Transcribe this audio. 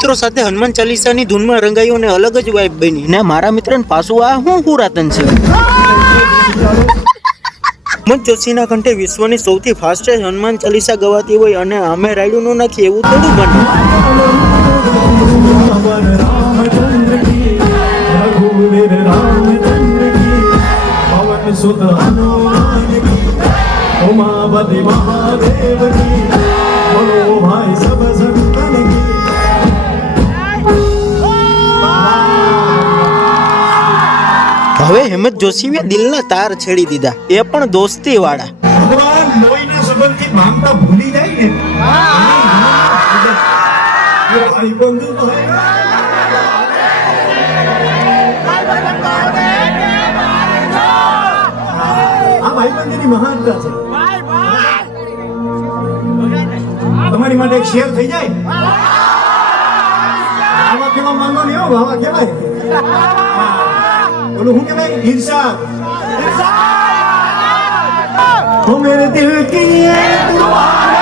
મિત્રો સાથે હનુમાન ચાલીસાની ધૂનમાં રંગાયો અને અલગ જ વાઇબ બની ને મારા મિત્રને પાછું આ હું પુરાતન છે. હેમંત જોશીના કંઠે વિશ્વની સૌથી ફાસ્ટેસ્ટ હનુમાન ચાલીસા ગવાતી હોય અને અમે રાયડું ન નાખીએ એવું થોડું બને. હવે હેમંત જોશીએ દિલના તાર છેડી દીધા, એ પણ દોસ્તી વાળા. ભગવાન લોહીના સંબંધથી માંગતા ભૂલી જાય ને. આ ભાઈબંધની મહાનતા છે. તમારી માટે એક શેર થઈ જાય. આવા કેવા માંગો નહીં હો, આવા કેવાય બોલું હું કહેવાય ઈર્ષા. ઓ મેરે દિલ કી દુઆ